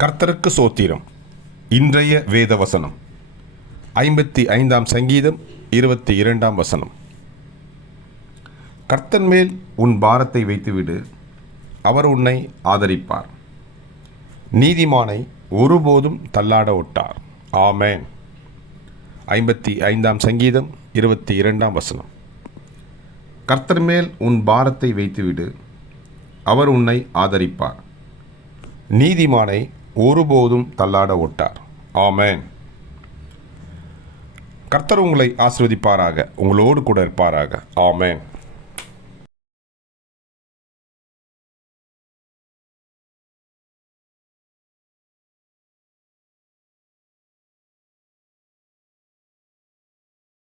கர்த்தருக்கு சோத்திரம். இன்றைய வேத வசனம் ஐம்பத்தி ஐந்தாம் சங்கீதம் இருபத்தி இரண்டாம் வசனம். கர்த்தன் மேல் உன் பாரத்தை வைத்துவிடு அவர் உன்னை ஆதரிப்பார். நீதிமானை ஒருபோதும் தள்ளாட ஒட்டார். ஆமேன். ஐம்பத்தி ஐந்தாம் சங்கீதம் இருபத்தி இரண்டாம் வசனம். கர்த்தர் மேல் உன் பாரத்தை வைத்துவிடு அவர் உன்னை ஆதரிப்பார். நீதிமானை ஒருபோதும் தள்ளாட ஒட்டார். ஆமேன். கர்த்தர் உங்களை ஆசிர்வதிப்பாராக. உங்களோடு கூட இருப்பாராக. ஆமேன்.